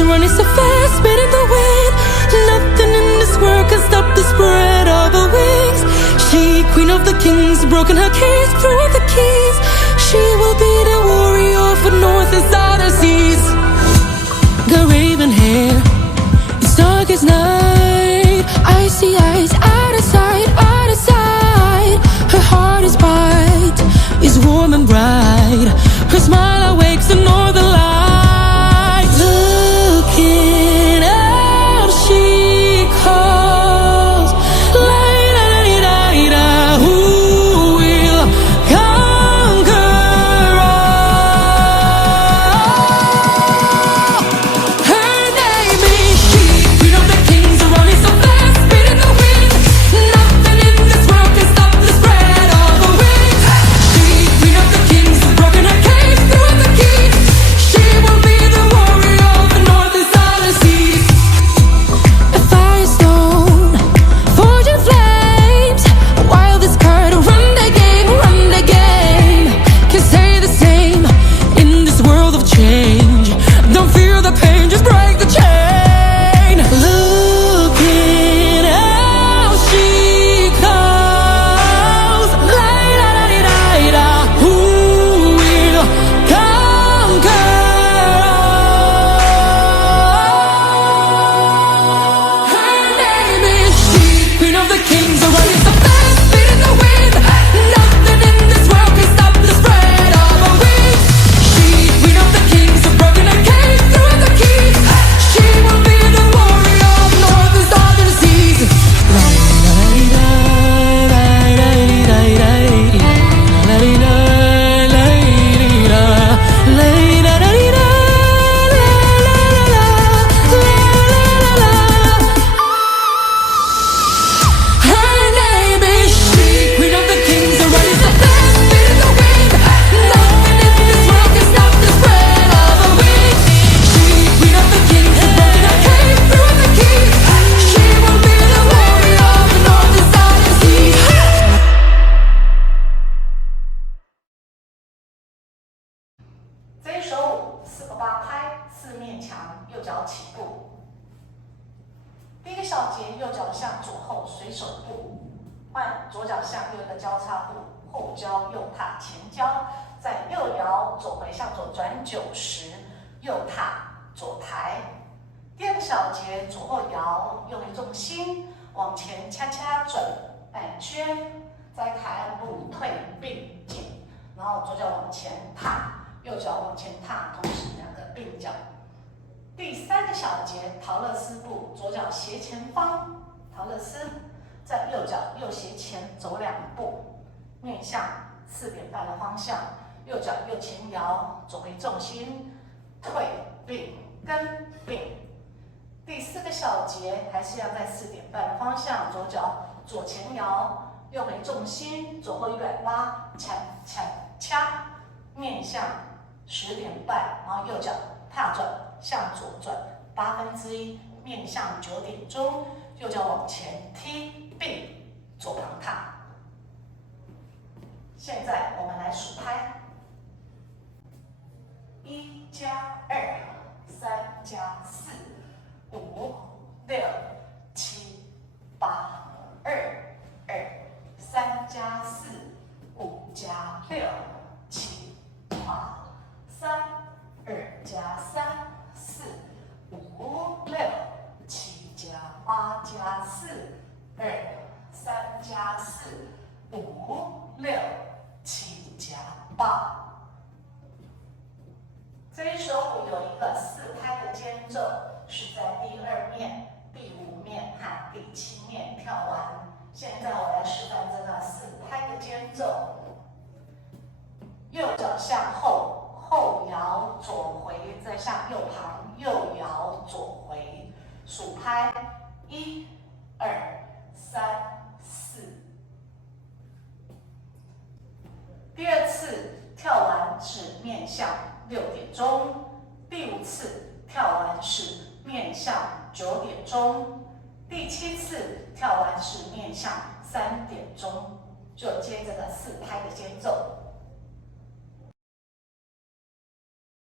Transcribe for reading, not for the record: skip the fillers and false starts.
are running so fast, spinning the wind. Nothing in this world can stop the spread of her wings. She, queen of the kings, broken her cage, threw out the keys. She will be the warrior for north and southern seas. Got raven hair, it's dark as night. Icy eyes, out of sight, out of sight. Her heart is bright, is warm and bright. Her smile awakes the northern lights. Looking out, she calls. La-da-da-da-da, who will conquer all? Her name is she, queen of the kings, running so fast, spinning the wind. Nothing in this world can stop the spread of her wings. She, queen of the kings, broken her cage, threw out the keys. She will be the warrior of the north and southern seas. A firestone, forging flames. A wildest card, run the game, run the game. Can't stay the same in this world of change. Don't fear the pain, just break the chain. Looking out, she calls. La-da-da-da-da, who will conquer all? Her name is she, queen of the kings, running so fast, spinning the wind. Nothing in this world can stop the spread of her wings. She, queen of the kings, broken her cage, threw out the keys. She will be the warrior of north and southern seas. Her name is she, queen of the kings, running so fast, spinning the wind. Nothing in this world can stop the spread of her wings. She, queen of the kings, broken her cage, threw out the keys. She will be the warrior of the north and southern seas. 这一首舞4个8拍，四面墙，右脚起步。第一个小节，右脚向左后随手步，换左脚向右一个交叉步，后交右踏前交，再右摇左回向左转90，右踏左抬。第二个小节，左后摇，用力重心往前恰恰转半圈，再抬步退并进，然后左脚往前踏。右脚往前踏，同时两个并脚。第三个小节，陶乐斯步，左脚斜前方，陶乐斯，在右脚右斜前走2步，面向4点半的方向，右脚右前摇，左回重心，退并跟并。第四个小节，还是要在4点半的方向，左脚左前摇，右回重心，左后180，恰恰恰，面向10点半，然后右脚踏转向左转1/8，面向9点钟，右脚往前踢并左旁踏。现在我们来数拍，1加2，3加4，5、6、7、8，2、2，3加4，5加6，7、8。3、2加3，4、5、6、7加8加4，2、3加4，5、6、7加8。这一首舞有一个4拍的间奏，是在第2面、第5面和第7面跳完。现在我来示范这个4拍的间奏。右脚向后，后摇左回，再向右旁，右摇左回，数拍1、2、3、4。第2次跳完是面向6点钟，第5次跳完是面向9点钟，第7次跳完是面向3点钟，就接这个4拍的间奏。